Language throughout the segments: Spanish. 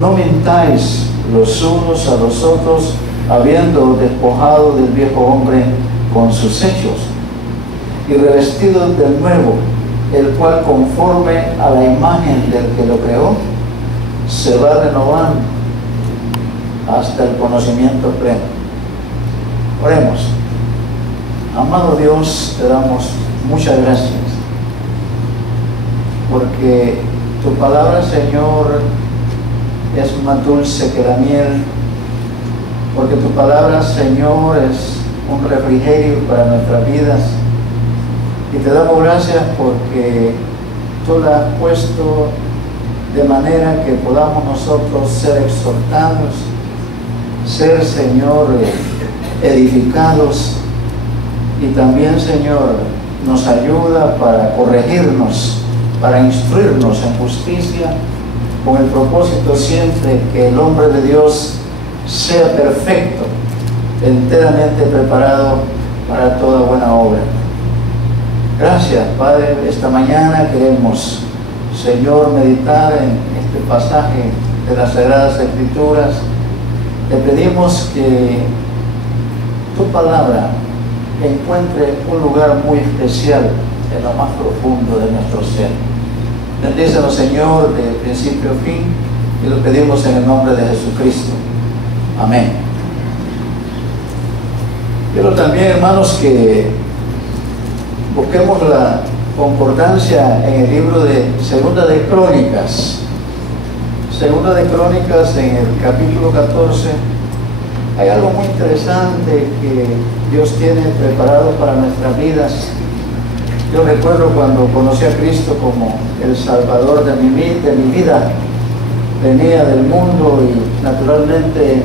No mintáis los unos a los otros, habiendo despojado del viejo hombre con sus hechos, y revestidos del nuevo, el cual conforme a la imagen del que lo creó, se va renovando hasta el conocimiento pleno. Oremos. Amado Dios, te damos muchas gracias, porque tu palabra, Señor, es más dulce que la miel, porque tu palabra, Señor, es un refrigerio para nuestras vidas. Y te damos gracias porque tú la has puesto de manera que podamos nosotros ser exhortados, ser, Señor, edificados, y también, Señor, nos ayuda para corregirnos, para instruirnos en justicia, con el propósito siempre que el hombre de Dios sea perfecto, enteramente preparado para toda buena obra. Gracias, Padre. Esta mañana queremos, Señor, meditar en este pasaje de las Sagradas Escrituras. Te pedimos que tu palabra encuentre un lugar muy especial en lo más profundo de nuestro ser. Bendícenos, Señor, de principio a fin, y lo pedimos en el nombre de Jesucristo. Amén. Quiero también, hermanos, que busquemos la concordancia en el libro de Segunda de Crónicas. Segunda de Crónicas, en el capítulo 14, hay algo muy interesante que Dios tiene preparado para nuestras vidas. Yo recuerdo cuando conocí a Cristo como el Salvador de mi vida. Venía del mundo y naturalmente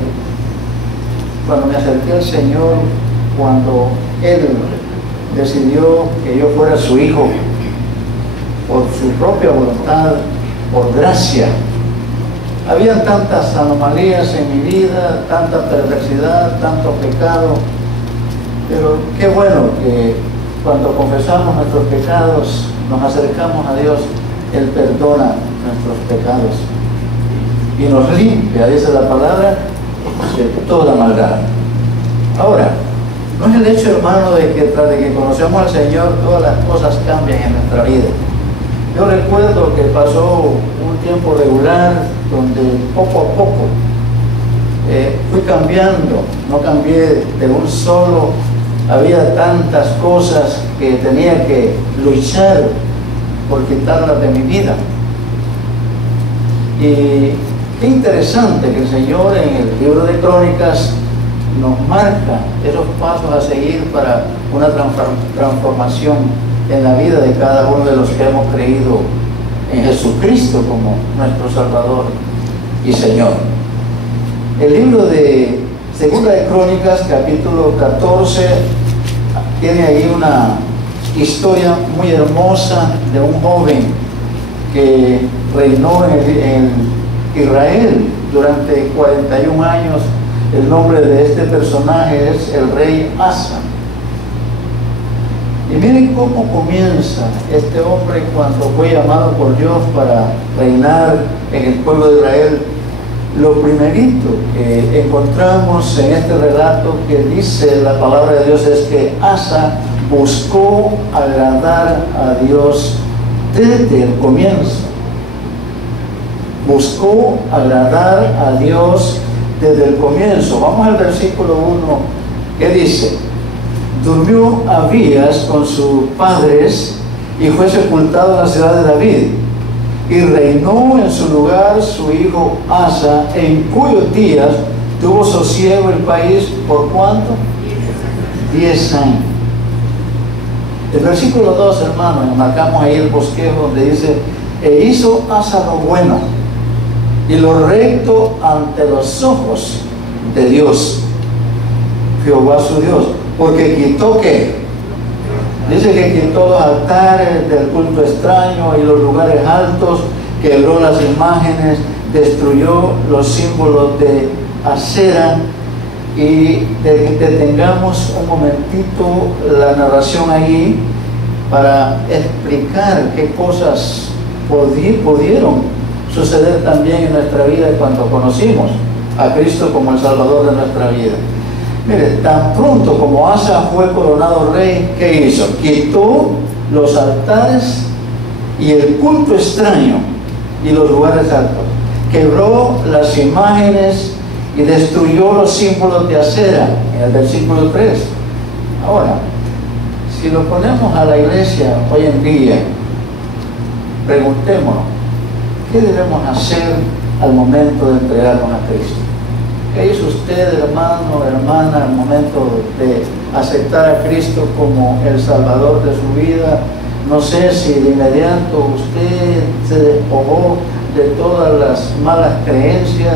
cuando me acerqué al Señor, cuando Él decidió que yo fuera su hijo, por su propia voluntad, por gracia. Habían tantas anomalías en mi vida, tanta perversidad, tanto pecado, pero qué bueno que cuando confesamos nuestros pecados, nos acercamos a Dios, Él perdona nuestros pecados y nos limpia, dice la palabra, de toda maldad. Ahora, no es el hecho, hermano, de que tras de que conocemos al Señor, todas las cosas cambian en nuestra vida. Yo recuerdo que pasó un tiempo regular donde poco a poco fui cambiando, no cambié de un solo. Había tantas cosas que tenía que luchar por quitarlas de mi vida. Y qué interesante que el Señor en el libro de Crónicas nos marca esos pasos a seguir para una transformación en la vida de cada uno de los que hemos creído en Jesucristo como nuestro Salvador y Señor. El libro de Segunda de Crónicas, capítulo 14, tiene ahí una historia muy hermosa de un joven que reinó en Israel durante 41 años. El nombre de este personaje es el rey Asa. Y miren cómo comienza este hombre cuando fue llamado por Dios para reinar en el pueblo de Israel. Lo primerito que encontramos en este relato que dice la palabra de Dios es que Asa buscó agradar a Dios desde el comienzo. Buscó agradar a Dios desde el comienzo. Vamos al versículo 1, que dice: durmió Abías con sus padres y fue sepultado en la ciudad de David, y reinó en su lugar su hijo Asa, en cuyos días tuvo sosiego el país. ¿Por cuánto? 10 años. El versículo 2, hermanos, marcamos ahí el bosquejo donde dice: e hizo Asa lo bueno y lo recto ante los ojos de Dios, Jehová su Dios, porque quitó, ¿qué? Dice que quitó los altares del culto extraño y los lugares altos, quebró las imágenes, destruyó los símbolos de Acera. Y detengamos un momentito la narración ahí para explicar qué cosas pudieron suceder también en nuestra vida cuando conocimos a Cristo como el Salvador de nuestra vida. Mire, tan pronto como Asa fue coronado rey, ¿qué hizo? Quitó los altares y el culto extraño y los lugares altos. Quebró las imágenes y destruyó los símbolos de acera, en el versículo 3. Ahora, si lo ponemos a la iglesia hoy en día, preguntémonos, ¿qué debemos hacer al momento de entregarnos a Cristo? ¿Qué hizo usted, hermano, hermana, al momento de aceptar a Cristo como el Salvador de su vida? No sé si de inmediato usted se despojó de todas las malas creencias,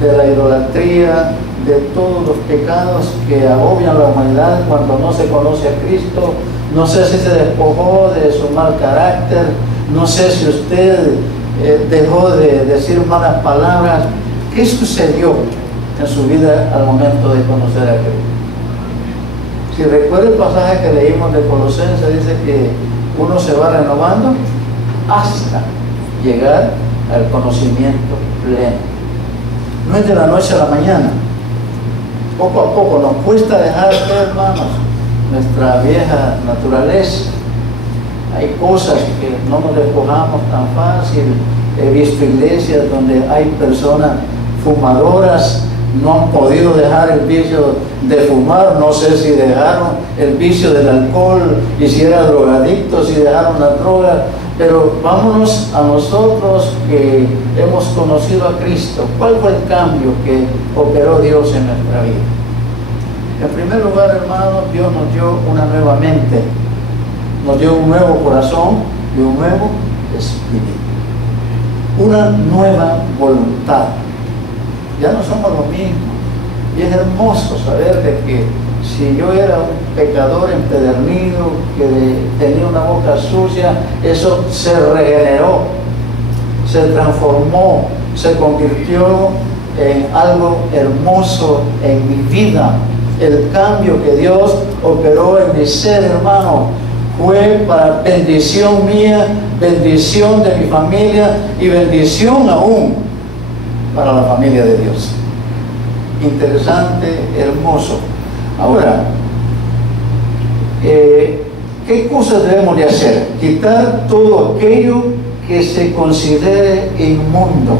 de la idolatría, de todos los pecados que agobian la humanidad cuando no se conoce a Cristo. No sé si se despojó de su mal carácter, no sé si usted dejó de decir malas palabras. ¿Qué sucedió en su vida al momento de conocer a Cristo? Si recuerda el pasaje que leímos de Colosenses, dice que uno se va renovando hasta llegar al conocimiento pleno. No es de la noche a la mañana. Poco a poco nos cuesta dejar, hermanos, nuestra vieja naturaleza. Hay cosas que no nos despojamos tan fácil. He visto iglesias donde hay personas fumadoras, no han podido dejar el vicio de fumar. No sé si dejaron el vicio del alcohol y si eran drogadictos, si dejaron la droga. Pero vámonos a nosotros que hemos conocido a Cristo. ¿Cuál fue el cambio que operó Dios en nuestra vida? En primer lugar, hermanos, Dios nos dio una nueva mente, nos dio un nuevo corazón y un nuevo espíritu, una nueva voluntad. Ya no somos lo mismo. Y es hermoso saber de que si yo era un pecador empedernido, que tenía una boca sucia, eso se regeneró, se transformó, se convirtió en algo hermoso en mi vida. El cambio que Dios operó en mi ser, hermano, fue para bendición mía, bendición de mi familia y bendición aún para la familia de Dios. Interesante, hermoso. Ahora, ¿qué cosas debemos de hacer? Quitar todo aquello que se considere inmundo.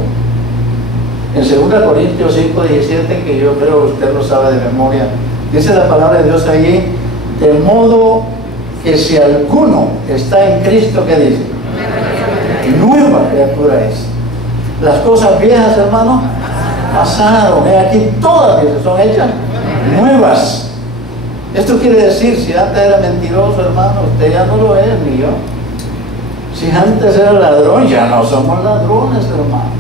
En 2 Corintios 5:17, que yo creo que usted lo sabe de memoria, dice la palabra de Dios allí, de modo que si alguno está en Cristo, ¿qué dice? Nueva criatura es. Las cosas viejas, hermano, pasaron. Aquí todas son hechas nuevas. Esto quiere decir, si antes era mentiroso, hermano, usted ya no lo es, ni yo. Si antes era ladrón, ya no somos ladrones, hermano,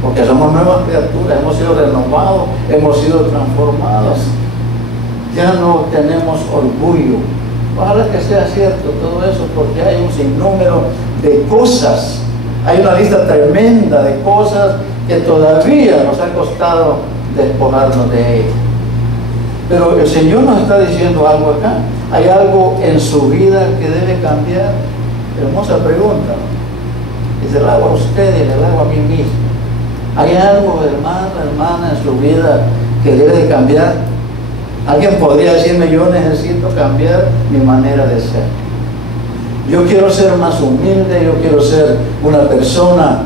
porque somos nuevas criaturas, hemos sido renovados, hemos sido transformados. Ya no tenemos orgullo. Ojalá que sea cierto todo eso, porque hay un sinnúmero de cosas, hay una lista tremenda de cosas que todavía nos ha costado despojarnos de ellas. Pero el Señor nos está diciendo algo acá. ¿Hay algo en su vida que debe cambiar? Hermosa pregunta, ¿no? Y se la hago a usted y le la hago a mí mismo. ¿Hay algo, hermano, hermana, en su vida que debe de cambiar? Alguien podría decirme, yo necesito cambiar mi manera de ser. Yo quiero ser más humilde, yo quiero ser una persona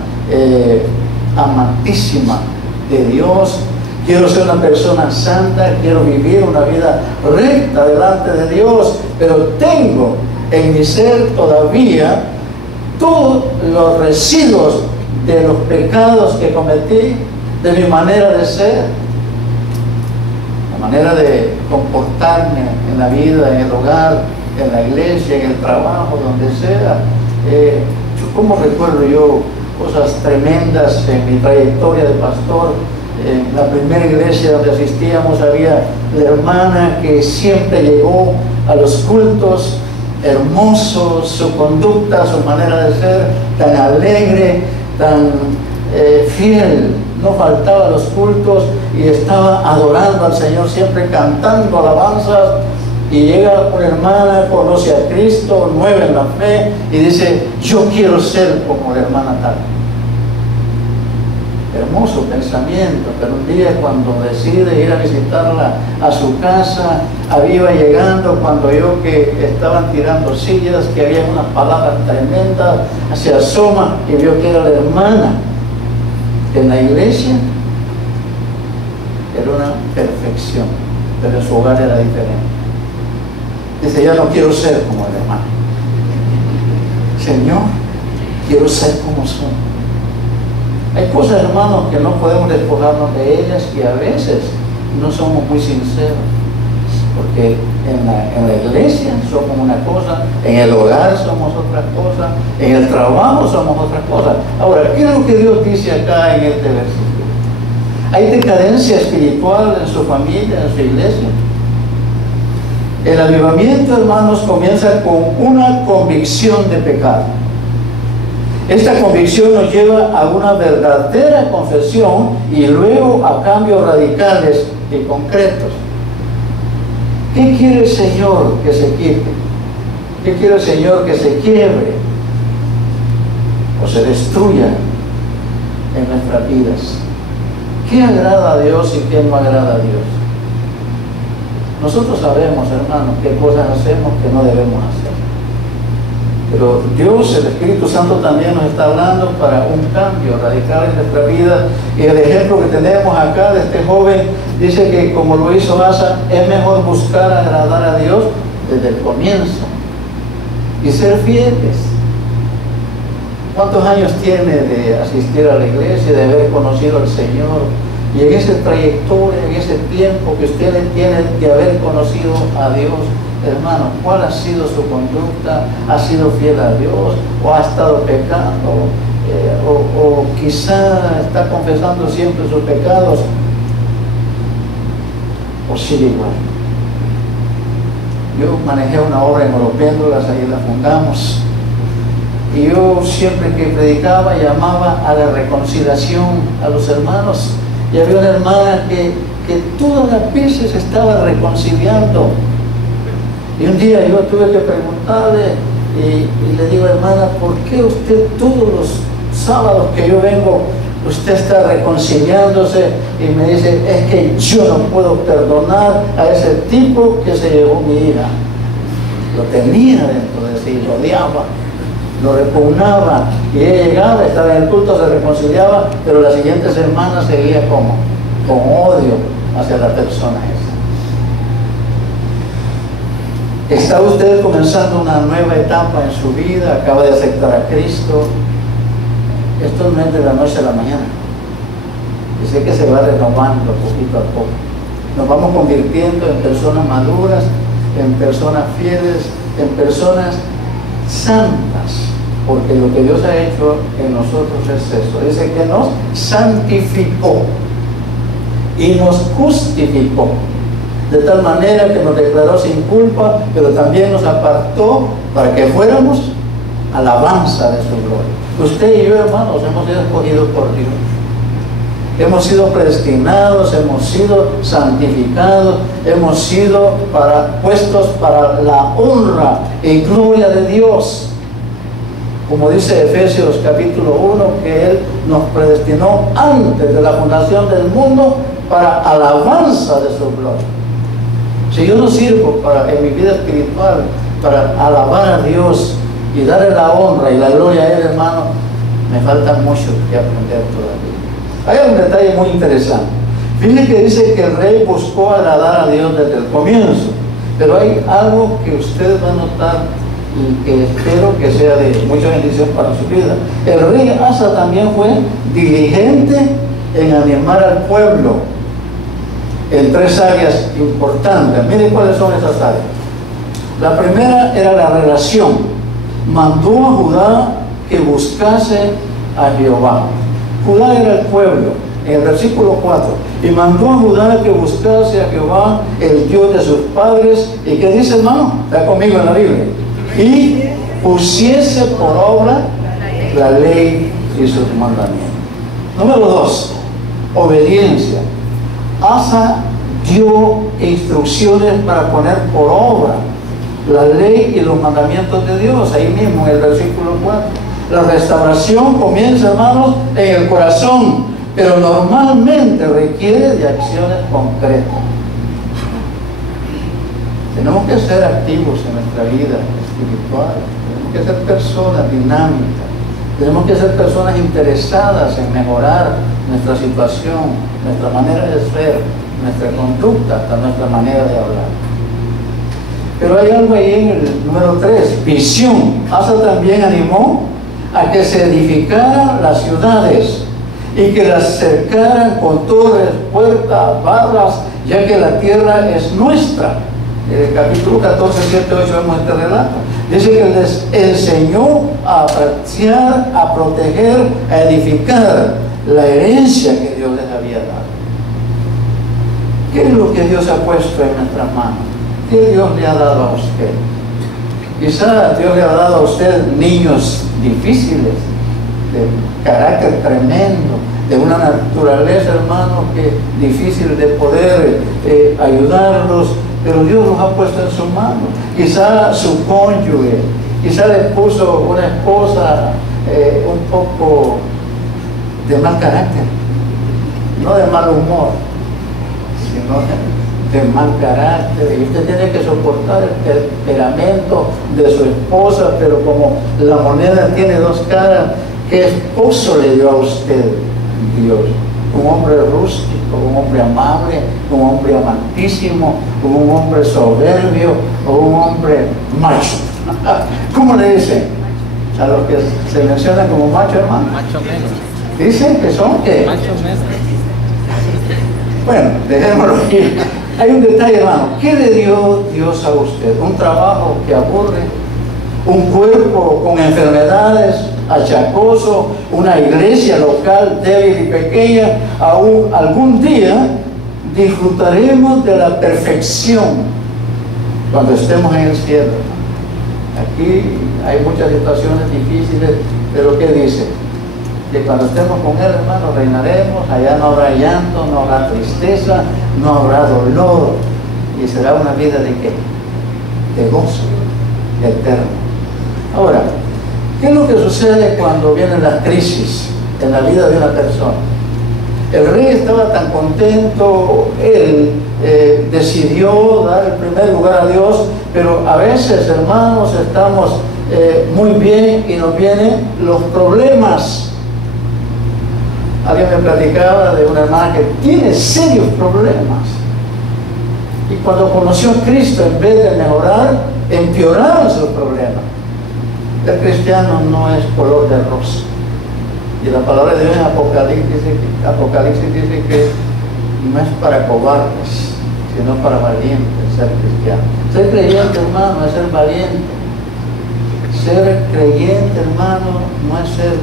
amantísima de Dios. Quiero ser una persona santa, quiero vivir una vida recta delante de Dios, pero tengo en mi ser todavía todos los residuos de los pecados que cometí, de mi manera de ser, la manera de comportarme en la vida, en el hogar, en la iglesia, en el trabajo, donde sea. ¿Cómo recuerdo yo cosas tremendas en mi trayectoria de pastor? En la primera iglesia donde asistíamos había la hermana que siempre llegó a los cultos, hermoso, su conducta, su manera de ser, tan alegre, tan fiel, no faltaba a los cultos y estaba adorando al Señor, siempre cantando alabanzas. Y llega una hermana, conoce a Cristo, nueva en la fe, y dice, yo quiero ser como la hermana tal. Hermoso pensamiento, pero un día cuando decide ir a visitarla a su casa, iba llegando cuando oyó que estaban tirando sillas, que había unas palabras tremendas, se asoma y vio que era la hermana. En la iglesia era una perfección, pero en su hogar era diferente. Dice, ya no quiero ser como el hermano. Señor, quiero ser como son. Hay cosas, hermanos, que no podemos despojarnos de ellas y a veces no somos muy sinceros. Porque en la iglesia somos una cosa, en el hogar somos otra cosa, en el trabajo somos otra cosa. Ahora, ¿qué es lo que Dios dice acá en este versículo? ¿Hay decadencia espiritual en su familia, en su iglesia? El avivamiento, hermanos, comienza con una convicción de pecado. Esta convicción nos lleva a una verdadera confesión y luego a cambios radicales y concretos. ¿Qué quiere el Señor que se quite? ¿Qué quiere el Señor que se quiebre o se destruya en nuestras vidas? ¿Qué agrada a Dios y qué no agrada a Dios? Nosotros sabemos, hermanos, qué cosas hacemos que no debemos hacer. Pero Dios, el Espíritu Santo también nos está hablando para un cambio radical en nuestra vida. Y el ejemplo que tenemos acá de este joven dice que, como lo hizo Asa, es mejor buscar agradar a Dios desde el comienzo y ser fieles. ¿Cuántos años tiene de asistir a la iglesia, de haber conocido al Señor? Y en esa trayectoria, en ese tiempo que usted tiene de haber conocido a Dios, hermano, ¿cuál ha sido su conducta? ¿Ha sido fiel a Dios? ¿O ha estado pecando? O quizá está confesando siempre sus pecados. ¿O sigue igual? Yo manejé una obra en Oropéndolas, ahí la fundamos. Y yo siempre que predicaba llamaba a la reconciliación a los hermanos. Y había una hermana que todas las veces estaba reconciliando. Y un día yo tuve que preguntarle y le digo, hermana, ¿por qué usted todos los sábados que yo vengo, usted está reconciliándose? Y me dice, es que yo no puedo perdonar a ese tipo que se llevó mi hija. Lo tenía dentro de sí, lo odiaba, lo repugnaba. Y ella llegaba, estaba en el culto, se reconciliaba, pero la siguiente semana seguía como con odio hacia la persona esa. ¿Está usted comenzando una nueva etapa en su vida? ¿Acaba de aceptar a Cristo? Esto no es de la noche a la mañana. Y sé que se va renovando poquito a poco. Nos vamos convirtiendo en personas maduras, en personas fieles, en personas santas. Porque lo que Dios ha hecho en nosotros es eso. Dice que nos santificó y nos justificó. De tal manera que nos declaró sin culpa, pero también nos apartó para que fuéramos alabanza de su gloria. Usted y yo, hermanos, hemos sido escogidos por Dios. Hemos sido predestinados, hemos sido santificados, hemos sido puestos para la honra y gloria de Dios. Como dice Efesios capítulo 1, que Él nos predestinó antes de la fundación del mundo para alabanza de su gloria. Si yo no sirvo en mi vida espiritual para alabar a Dios y darle la honra y la gloria a Él, hermano, me falta mucho que aprender todavía. Hay un detalle muy interesante. Fíjense que dice que el rey buscó agradar a Dios desde el comienzo, pero hay algo que usted va a notar y que espero que sea de mucha bendición para su vida. El rey Asa también fue diligente en animar al pueblo en tres áreas importantes. Miren cuáles son esas áreas. La primera era la relación. Mandó a Judá que buscase a Jehová. Judá era el pueblo, en el versículo 4. Y mandó a Judá que buscase a Jehová, el Dios de sus padres. ¿Y qué dice, hermano? Está conmigo en la Biblia. Y pusiese por obra la ley y sus mandamientos. Número 2, obediencia. Asa dio instrucciones para poner por obra la ley y los mandamientos de Dios, ahí mismo en el versículo 4. La restauración comienza, hermanos, en el corazón, pero normalmente requiere de acciones concretas. Tenemos que ser activos en nuestra vida espiritual, tenemos que ser personas dinámicas, tenemos que ser personas interesadas en mejorar nuestra situación, nuestra manera de ser, nuestra conducta, hasta nuestra manera de hablar. Pero hay algo ahí en el número 3, visión. Asa también animó a que se edificaran las ciudades y que las cercaran con torres, puertas, barras, ya que la tierra es nuestra. En el capítulo 14, 7, 8 vemos este relato. Dice que les enseñó a apreciar, a proteger, a edificar la herencia que Dios les había dado. ¿Qué es lo que Dios ha puesto en nuestras manos? ¿Qué Dios le ha dado a usted? Quizá Dios le ha dado a usted niños difíciles, de carácter tremendo, de una naturaleza, hermano, que difícil de poder ayudarlos, pero Dios los ha puesto en sus manos. Quizá su cónyuge, quizá le puso una esposa un poco de mal carácter, no de mal humor, sino de mal carácter, y usted tiene que soportar el temperamento de su esposa, pero como la moneda tiene dos caras, ¿qué esposo le dio a usted Dios? Un hombre rústico, un hombre amable, un hombre amantísimo, un hombre soberbio o un hombre macho. ¿Cómo le dicen a los que se mencionan como macho, hermano? Macho menos. Dicen que son ¿qué? Macho menos. Bueno, dejémoslo aquí. Hay un detalle, hermano. ¿Qué le dio Dios a usted? Un trabajo que aburre, un cuerpo con enfermedades, achacoso, una iglesia local débil y pequeña. Aún algún día disfrutaremos de la perfección cuando estemos en el cielo. Aquí hay muchas situaciones difíciles, pero ¿qué dice? Que cuando estemos con Él, hermano, reinaremos, allá no habrá llanto, no habrá tristeza, no habrá dolor, y será una vida de ¿qué? De gozo eterno. Ahora, ¿qué es lo que sucede cuando vienen las crisis en la vida de una persona? El rey estaba tan contento, él decidió dar el primer lugar a Dios, pero a veces, hermanos, estamos muy bien y nos vienen los problemas. Alguien me platicaba de una hermana que tiene serios problemas, y cuando conoció a Cristo, en vez de mejorar, empeoraron sus problemas. El cristiano no es color de rosa, y la palabra de Dios en Apocalipsis dice que no es para cobardes, sino para valientes ser cristiano. Ser creyente, hermano, es ser valiente. Ser creyente, hermano, no es ser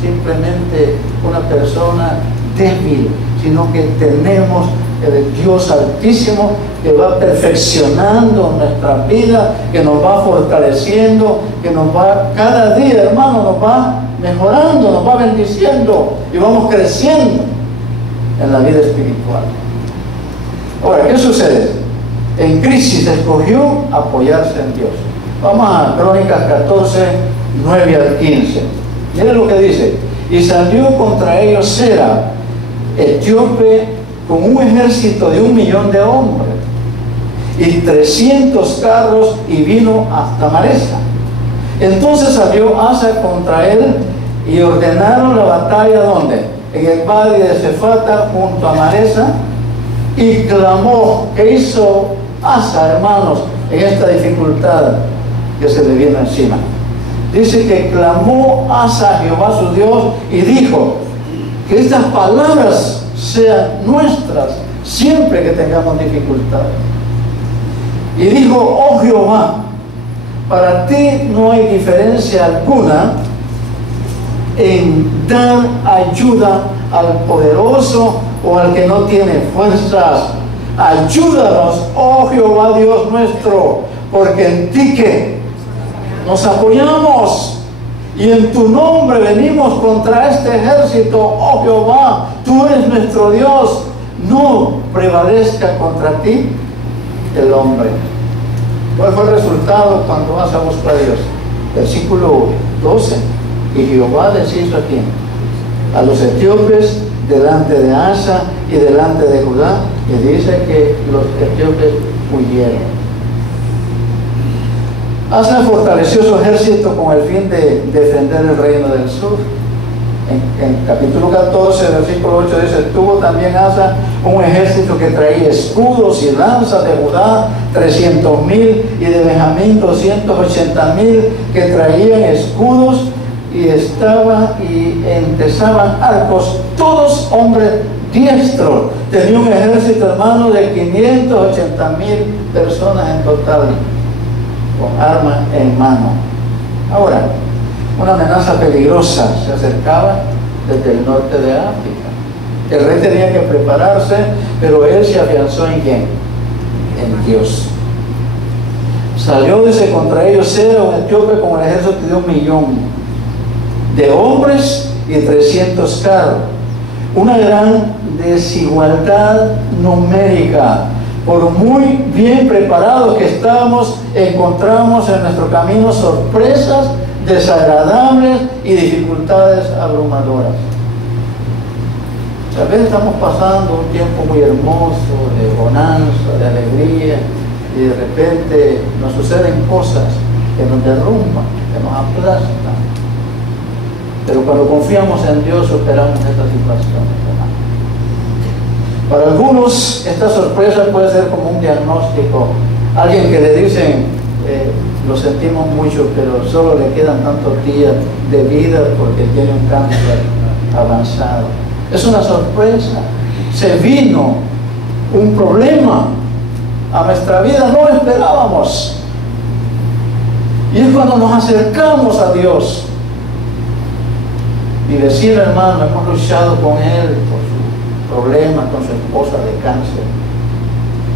simplemente una persona débil, sino que tenemos el Dios Altísimo que va perfeccionando nuestra vida, que nos va fortaleciendo, que nos va, cada día, hermano, nos va mejorando, nos va bendiciendo y vamos creciendo en la vida espiritual. Ahora, ¿qué sucede? En crisis escogió apoyarse en Dios. Vamos a Crónicas 14, 9 al 15. Miren lo que dice: y salió contra ellos Sera, etíope, con un ejército de 1.000.000 de hombres y 300 carros, y vino hasta Maresa. Entonces salió Asa contra él y ordenaron la batalla, ¿dónde? En el valle de Cefata, junto a Maresa, y clamó. ¿Qué hizo Asa, hermanos, en esta dificultad que se le vino encima? Dice que clamó Asa a Jehová su Dios y dijo: que estas palabras sean nuestras siempre que tengamos dificultades. Y dijo: oh Jehová, para ti no hay diferencia alguna en dar ayuda al poderoso o al que no tiene fuerzas. Ayúdanos, oh Jehová Dios nuestro, porque en ti que nos apoyamos, y en tu nombre venimos contra este ejército. Oh Jehová, tú eres nuestro Dios, no prevalezca contra ti el hombre. ¿Cuál fue el resultado cuando Asa buscó a Dios? Versículo 12: y Jehová les hizo aquí a los etíopes delante de Asa y delante de Judá, y dice que los etíopes huyeron. Asa fortaleció su ejército con el fin de defender el reino del sur. En capítulo 14, versículo 8 dice: tuvo también Asa un ejército que traía escudos y lanzas, de Judá 300,000 y de Benjamín 280,000 que traían escudos y entesaban arcos, todos hombres diestros. Tenía un ejército, hermano, de 580,000 personas en total, con armas en mano. Ahora, una amenaza peligrosa se acercaba desde el norte de África. El rey tenía que prepararse, pero él se afianzó ¿en quién? En Dios. Salió, dice, contra ellos Sera, un etíope, con el ejército de 1,000,000 de hombres y 300 carros. Una gran desigualdad numérica. Por muy bien preparados que estábamos, encontramos en nuestro camino sorpresas desagradables y dificultades abrumadoras. Tal vez estamos pasando un tiempo muy hermoso, de bonanza, de alegría, y de repente nos suceden cosas que nos derrumban, que nos aplastan. Pero cuando confiamos en Dios, superamos esta situación. Para algunos, esta sorpresa puede ser como un diagnóstico. Alguien que le dicen, lo sentimos mucho, pero solo le quedan tantos días de vida porque tiene un cáncer avanzado. Es una sorpresa. Se vino un problema a nuestra vida, no lo esperábamos. Y es cuando nos acercamos a Dios y decir: hermano, hemos luchado con él por su problema, con su esposa de cáncer.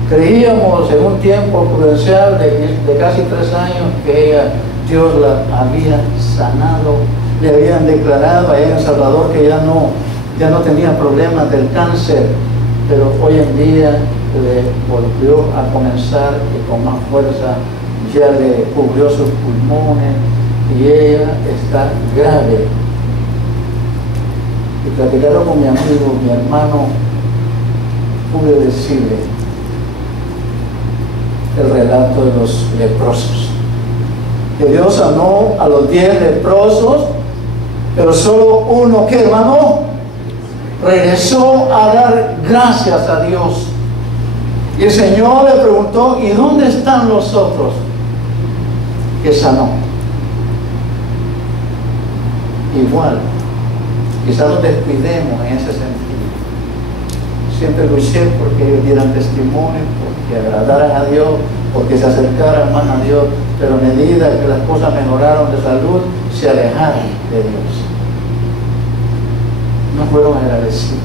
Creíamos en un tiempo prudencial de casi 3 años que ella, Dios la había sanado. Le habían declarado allá en El Salvador que ya no tenía problemas del cáncer, pero hoy en día le volvió a comenzar y con más fuerza ya le cubrió sus pulmones y ella está grave. Y platicando con mi amigo, mi hermano, pude decirle el relato de los leprosos. Que Dios sanó a los 10 leprosos, pero solo uno, ¿qué, hermano? Regresó a dar gracias a Dios. Y el Señor le preguntó: ¿y dónde están los otros que sanó? Igual, quizás nos descuidemos en ese sentido. Siempre luché porque ellos dieran testimonio, porque agradaran a Dios, porque se acercaran más a Dios, pero a medida que las cosas mejoraron de salud, se alejaron de Dios. No fueron agradecidos.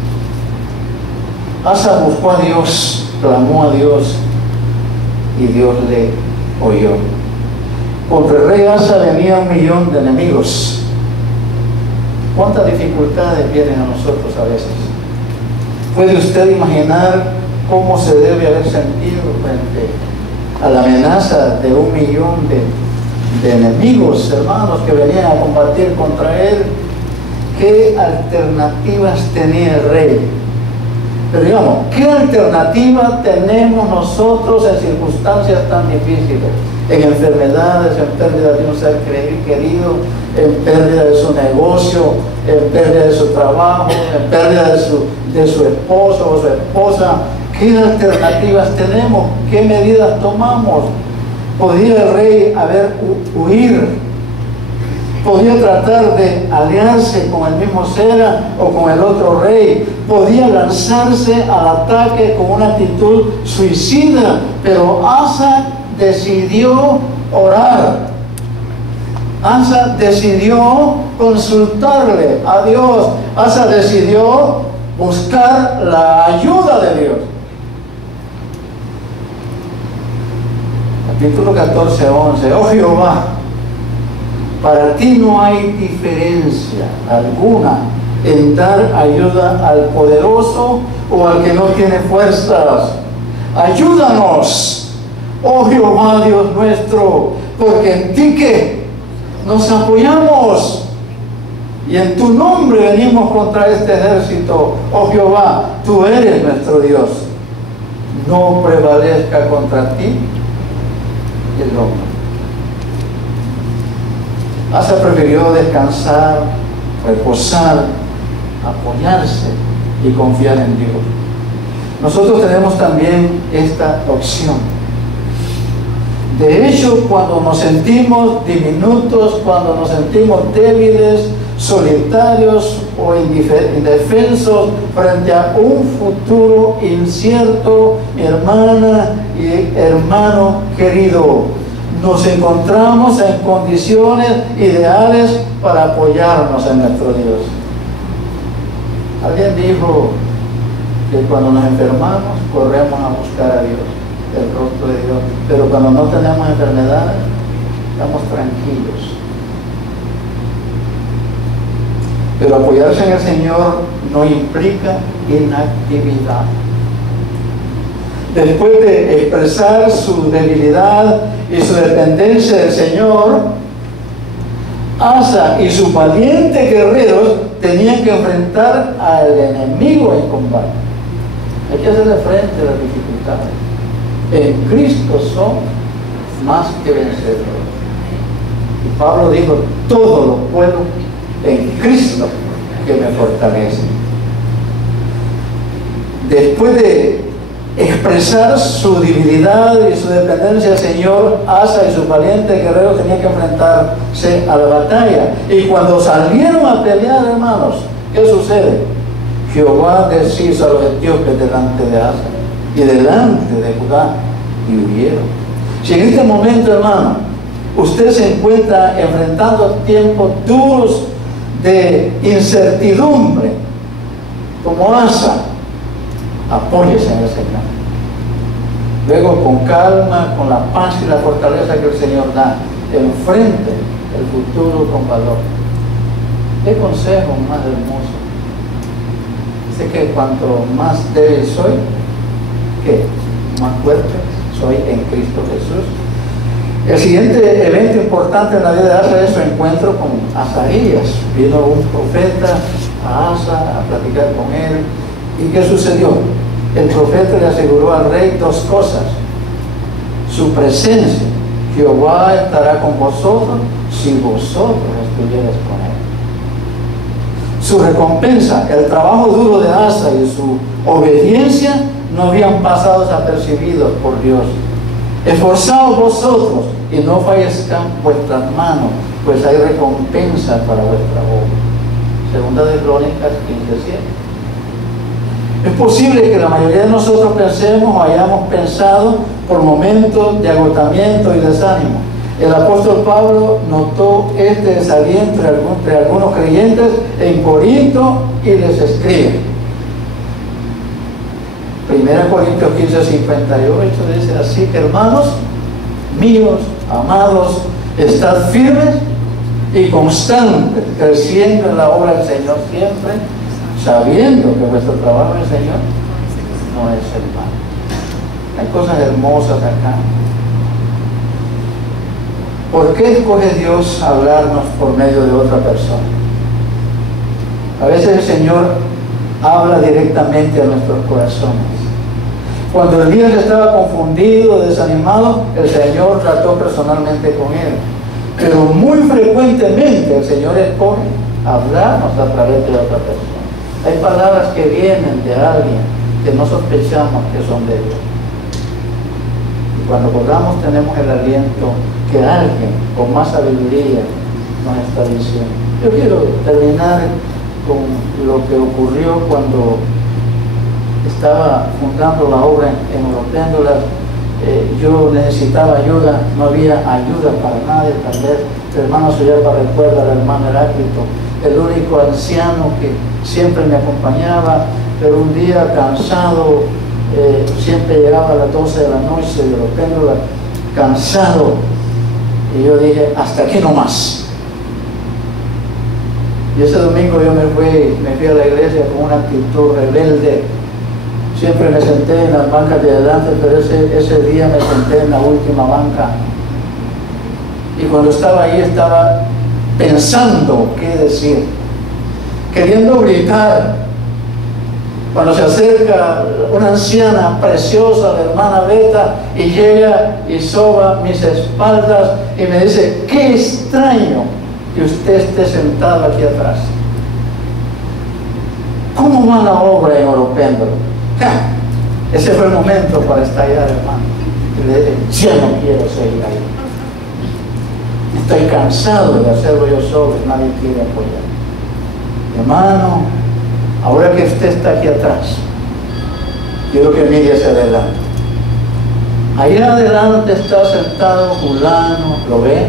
Asa buscó a Dios, clamó a Dios, y Dios le oyó. Contra el rey Asa venía 1,000,000 de enemigos. ¿Cuántas dificultades vienen a nosotros a veces? ¿Puede usted imaginar cómo se debe haber sentido frente a la amenaza de 1,000,000 de enemigos, hermanos, que venían a combatir contra él? ¿Qué alternativas tenía el rey? Pero digamos, ¿qué alternativa tenemos nosotros en circunstancias tan difíciles? En enfermedades, en pérdida de un ser querido, en pérdida de su negocio, en pérdida de su trabajo, en pérdida de su esposo o su esposa. ¿Qué alternativas tenemos? ¿Qué medidas tomamos? ¿Podía el rey huir? ¿Podía tratar de aliarse con el mismo Sera o con el otro rey? ¿Podía lanzarse al ataque con una actitud suicida? Pero Asa decidió orar. Asa decidió consultarle a Dios. Asa decidió buscar la ayuda de Dios. Capítulo 14, 11. Oh Jehová, para ti no hay diferencia alguna en dar ayuda al poderoso o al que no tiene fuerzas. Ayúdanos, oh Jehová Dios nuestro, porque en ti que nos apoyamos. y en tu nombre venimos contra este ejército. Oh Jehová, tú eres nuestro Dios. No prevalezca contra ti el hombre. Asa prefirió descansar, reposar, apoyarse y confiar en Dios. Nosotros tenemos también esta opción. De hecho, cuando nos sentimos diminutos, cuando nos sentimos débiles, solitarios o indefensos frente a un futuro incierto, mi hermana y hermano querido, nos encontramos en condiciones ideales para apoyarnos en nuestro Dios. Alguien dijo que cuando nos enfermamos corremos a buscar a Dios, el rostro de Dios, pero cuando no tenemos enfermedades estamos tranquilos. Pero apoyarse en el Señor no implica inactividad. Después de expresar su debilidad y su dependencia del Señor, Asa y sus valientes guerreros tenían que enfrentar al enemigo en combate. Hay que hacerle frente a las dificultades. En Cristo son más que vencedores. Y Pablo dijo, todo lo puedo en Cristo que me fortalece. Después de expresar su debilidad y su dependencia al Señor, Asa y sus valientes guerreros tenían que enfrentarse a la batalla. Y cuando salieron a pelear, hermanos, ¿qué sucede? Jehová deshizo a los etíopes delante de Asa y delante de Judá, y huyeron. Si en este momento, hermano, usted se encuentra enfrentando tiempos duros de incertidumbre, como Asa, apóyese en el Señor. Luego, con calma, con la paz y la fortaleza que el Señor da, enfrente el futuro con valor. ¿Qué consejo más hermoso? Sé que cuanto más débil soy, ¿qué? Más fuerte soy en Cristo Jesús. El siguiente evento importante en la vida de Asa es su encuentro con Asaías. Vino un profeta a Asa a platicar con él. ¿Y qué sucedió? El profeta le aseguró al rey dos cosas: su presencia, Jehová estará con vosotros si vosotros estuvierais con él. Su recompensa, el trabajo duro de Asa y su obediencia no habían pasado desapercibidos por Dios. Esforzaos vosotros y no fallezcan vuestras manos, pues hay recompensa para vuestra obra. Segunda de Crónicas 15:7. Es posible que la mayoría de nosotros pensemos o hayamos pensado por momentos de agotamiento y desánimo. El apóstol Pablo notó este desaliento entre algunos creyentes en Corinto y les escribe. 1 Corintios 15:58 dice así: que hermanos míos, amados, estad firmes y constantes, creciendo en la obra del Señor siempre, sabiendo que vuestro trabajo en el Señor no es el mal. Hay cosas hermosas acá. ¿Por qué escoge Dios hablarnos por medio de otra persona? A veces el Señor habla directamente a nuestros corazones. Cuando Elías estaba confundido, desanimado, el Señor trató personalmente con él. Pero muy frecuentemente el Señor escoge hablarnos a través de otra persona. Hay palabras que vienen de alguien que no sospechamos que son de Dios. Y cuando acordamos tenemos el aliento que alguien con más sabiduría nos está diciendo. Yo quiero terminar con lo que ocurrió cuando estaba fundando la obra en Oropiéndolas. Yo necesitaba ayuda, no había ayuda para nadie. Tal vez el hermano Soyapa recuerda al hermano Heráclito, el único anciano que siempre me acompañaba, pero un día cansado, siempre llegaba a las 12 de la noche de Oropiéndolas, cansado, y yo dije, hasta aquí no más. Y ese domingo yo me fui a la iglesia con una actitud rebelde. Siempre me senté en las bancas de adelante, pero ese día me senté en la última banca. Y cuando estaba ahí estaba pensando qué decir. queriendo gritar. Cuando se acerca una anciana preciosa, la hermana Beta, y llega y soba mis espaldas y me dice: qué extraño que usted esté sentado aquí atrás. ¿Cómo va la obra en Oropéndolo? Ese fue el momento para estallar, hermano. Y le dije: yo no quiero seguir ahí. Estoy cansado de hacerlo yo solo y nadie quiere apoyar. Hermano, ahora que usted está aquí atrás, quiero que mire hacia adelante. Ahí adelante está sentado fulano, ¿lo ve?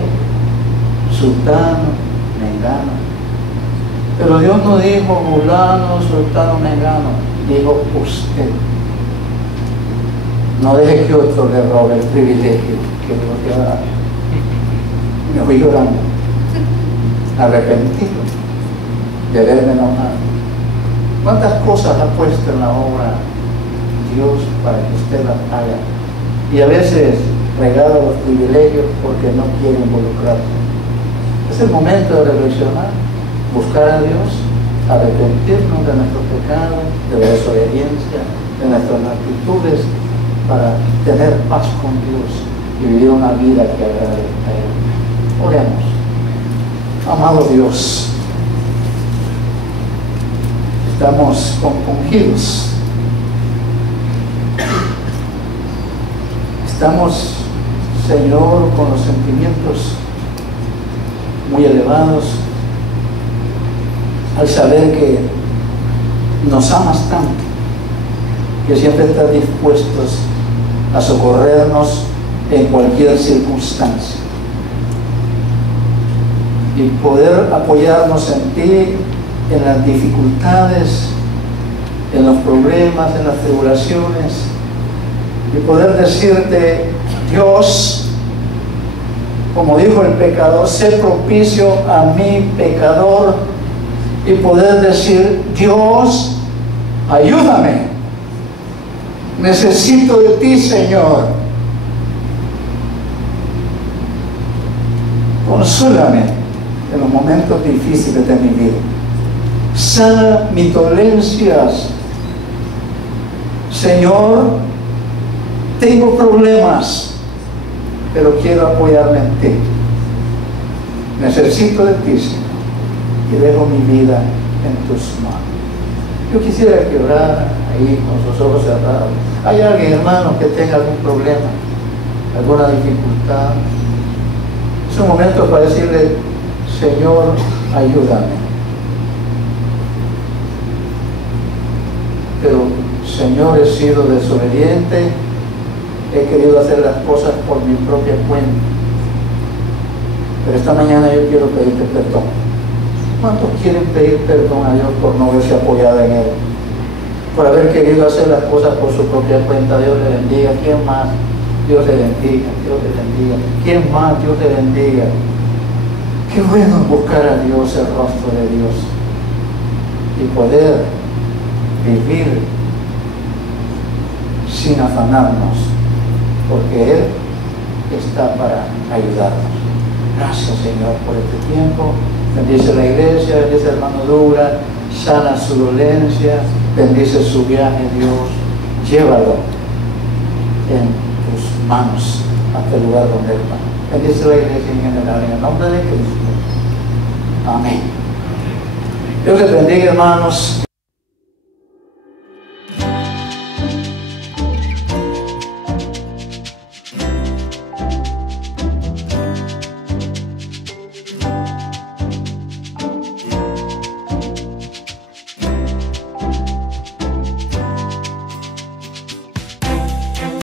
Sultano, mengano. Pero Dios no dijo fulano, sultano, mengano, dijo usted. No deje que otro le robe el privilegio que Dios le ha dado. Me fui llorando, arrepentido de haberme enojado. ¿Cuántas cosas ha puesto en la obra Dios para que usted las haga? Y a veces regala los privilegios porque no quiere involucrarse. Es el momento de reflexionar, buscar a Dios, arrepentirnos de nuestros pecados, de la desobediencia, de nuestras actitudes, para tener paz con Dios y vivir una vida que agrade a Él. Oremos. Amado Dios, estamos compungidos. Estamos, Señor, con los sentimientos muy elevados al saber que nos amas tanto, que siempre estás dispuestos a socorrernos en cualquier circunstancia y poder apoyarnos en ti en las dificultades, en los problemas, en las tribulaciones, y poder decirte: Dios, como dijo el pecador, sé propicio a mi pecador, y poder decir: Dios, ayúdame, necesito de ti, Señor, consúlame en los momentos difíciles de mi vida, sana mis dolencias, Señor. Tengo problemas, pero quiero apoyarme en ti. Necesito de ti, Señor, y dejo mi vida en tus manos. Yo quisiera que orara ahí con sus ojos cerrados. ¿Hay alguien, hermano, que tenga algún problema, alguna dificultad? Es un momento para decirle: Señor, ayúdame. Pero, Señor, he sido desobediente, he querido hacer las cosas por mi propia cuenta, pero esta mañana yo quiero pedirte perdón. ¿Cuántos quieren pedir perdón a Dios por no verse apoyada en Él? Por haber querido hacer las cosas por su propia cuenta. Dios le bendiga. ¿Quién más? Dios le bendiga. Dios le bendiga. ¿Quién más? Dios le bendiga. Qué bueno buscar a Dios, el rostro de Dios, y poder vivir sin afanarnos, porque Él está para ayudarnos. Gracias, Señor, por este tiempo. Bendice la iglesia, bendice al hermano Douglas, sana su dolencia, bendice su viaje, Dios. Llévalo en tus manos hasta el lugar donde Él va. Bendice la iglesia en general, en el nombre de Cristo. Amén. Dios les bendiga, hermanos.